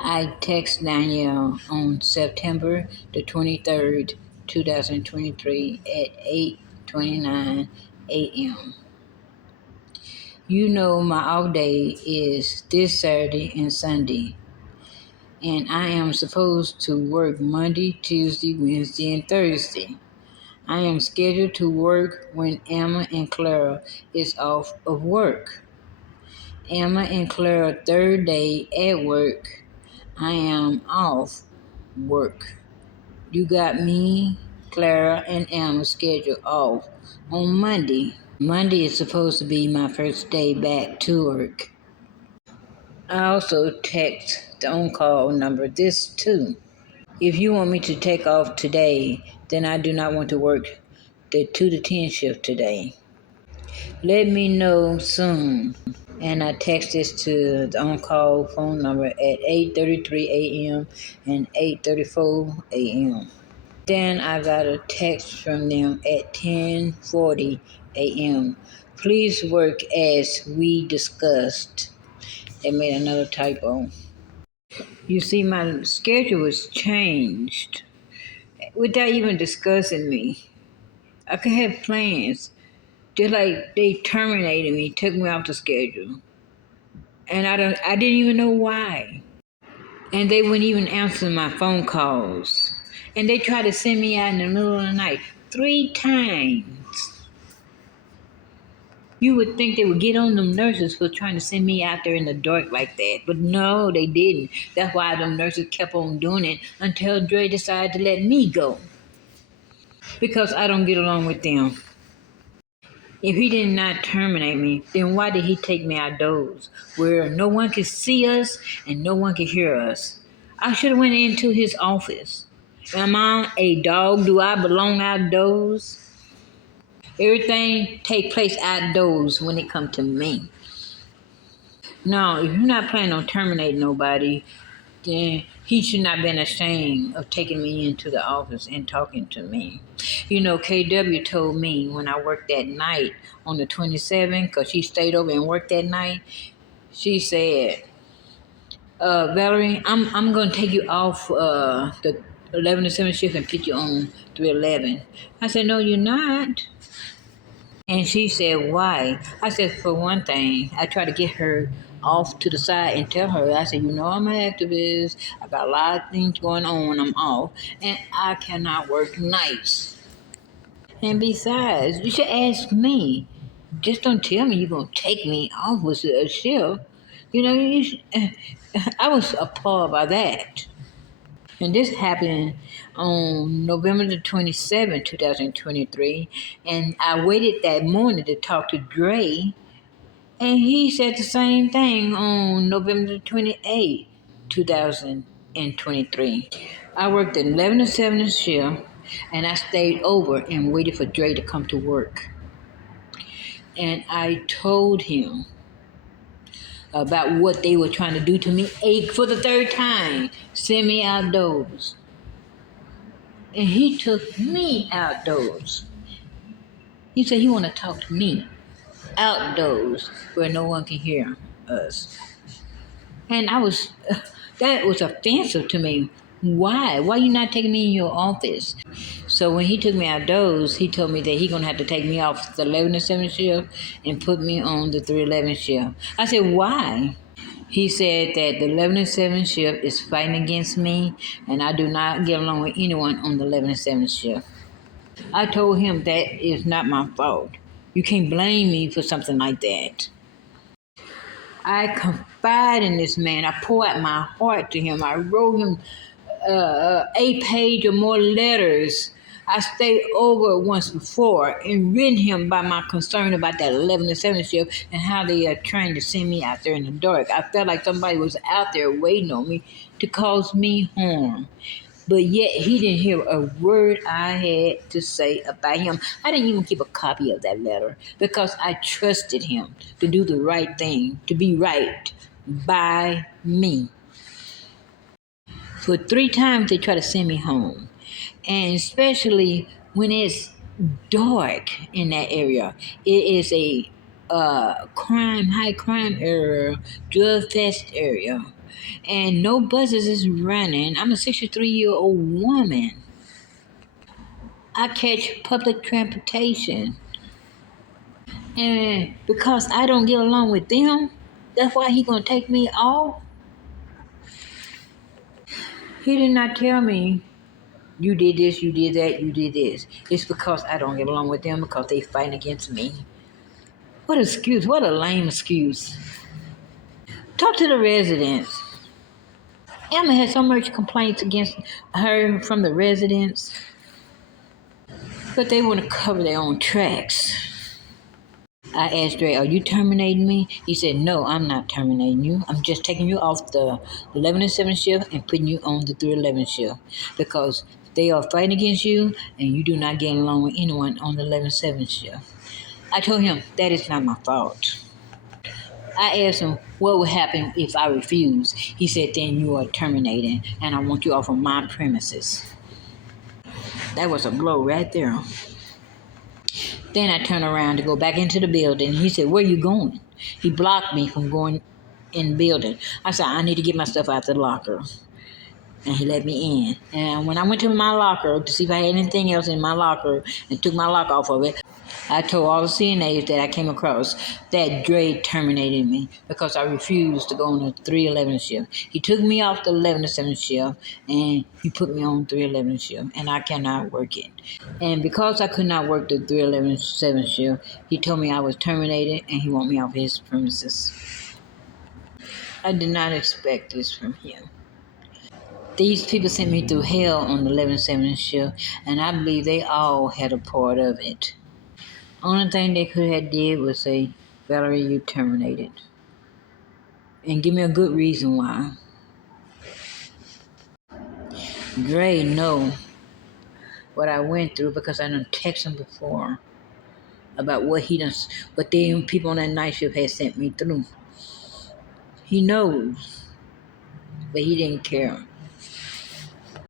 I text Danielle on September the 23rd, 2023 at 8:29 a.m. You know my off day is this Saturday and Sunday, and I am supposed to work Monday, Tuesday, Wednesday, and Thursday. I am scheduled to work when Emma and Clara is off of work. Emma and Clara third day at work. I am off work. You got me, Clara, and Emma scheduled off on Monday. Monday is supposed to be my first day back to work. I also text the on-call number this too. If you want me to take off today, then I do not want to work the 2 to 10 shift today. Let me know soon. And I text this to the on-call phone number at 8:33 a.m. and 8:34 a.m. Then I got a text from them at 10:40 a.m. Please work as we discussed. They made another typo. You see, my schedule was changed without even discussing me. I could have plans. Just like they terminated me, took me off the schedule. And I didn't even know why. And they wouldn't even answer my phone calls. And they tried to send me out in the middle of the night 3 times. You would think they would get on them nurses for trying to send me out there in the dark like that. But no, they didn't. That's why them nurses kept on doing it until Dre decided to let me go. Because I don't get along with them. If he did not terminate me, then why did he take me outdoors where no one could see us and no one could hear us? I should have went into his office. Am I a dog? Do I belong outdoors? Everything take place outdoors when it comes to me. No, if you're not planning on terminating nobody, then he should not have been ashamed of taking me into the office and talking to me. You know, KW told me when I worked that night on the 27th, because she stayed over and worked that night, she said, Valerie, I'm going to take you off the 11 to 7 shift and put you on 311. I said, no, you're not. And she said, why? I said, for one thing, I try to get her off to the side and tell her, I said, you know, I'm an activist. I got a lot of things going on when I'm off, and I cannot work nights. And besides, you should ask me. Just don't tell me you're going to take me off with a shift. You know, I was appalled by that. And this happened on November the 27th, 2023. And I waited that morning to talk to Dre. And he said the same thing on November the 28th, 2023. I worked an 11 to 7 shift. And I stayed over and waited for Dre to come to work. And I told him about what they were trying to do to me for the third time. Send me outdoors. And he took me outdoors. He said he want to talk to me outdoors where no one can hear us. And that was offensive to me. Why? Why you not taking me in your office? So when he took me outdoors, he told me that he going to have to take me off the 11 to 7 shift and put me on the 311 shift. I said, why? He said that the 11 to 7 shift is fighting against me, and I do not get along with anyone on the 11 to 7 shift. I told him that is not my fault. You can't blame me for something like that. I confide in this man. I pour out my heart to him. I wrote him 8 page or more letters. I stayed over once before and rid him by my concern about that 11 to 7 shift and how they are trying to send me out there in the dark. I felt like somebody was out there waiting on me to cause me harm. But yet he didn't hear a word I had to say about him. I didn't even keep a copy of that letter because I trusted him to do the right thing, to be right by me. For 3 times they try to send me home. And especially when it's dark in that area. It is a high crime area, drug fest area. and no buses is running. I'm a 63-year-old woman. I catch public transportation. And because I don't get along with them, that's why he gonna take me off. He did not tell me you did this, you did that, you did this. It's because I don't get along with them because they fighting against me. What excuse? What a lame excuse. Talk to the residents. Emma had so much complaints against her from the residents, but they want to cover their own tracks. I asked Dre, "Are you terminating me?" He said, "No, I'm not terminating you. I'm just taking you off the 11 and 7 shift and putting you on the 311 shift because they are fighting against you and you do not get along with anyone on the 11-7 shift." I told him that is not my fault. I asked him what would happen if I refuse. He said, "Then you are terminated and I want you off of my premises." That was a blow right there. Then I turned around to go back into the building. He said, "Where you going?" He blocked me from going in the building. I said, "I need to get my stuff out the locker." And he let me in. And when I went to my locker to see if I had anything else in my locker and took my lock off of it, I told all the CNAs that I came across that Dre terminated me because I refused to go on the 311 shift. He took me off the 11 to 7 shift and he put me on 311 shift and I cannot work it. And because I could not work the 311 7 shift, he told me I was terminated and he wanted me off his premises. I did not expect this from him. These people sent me through hell on the 11-7 shift, and I believe they all had a part of it. Only thing they could have did was say, "Valerie, you terminated." And give me a good reason why. Dre know what I went through because I done text him before about what them people on that night shift had sent me through. He knows, but he didn't care.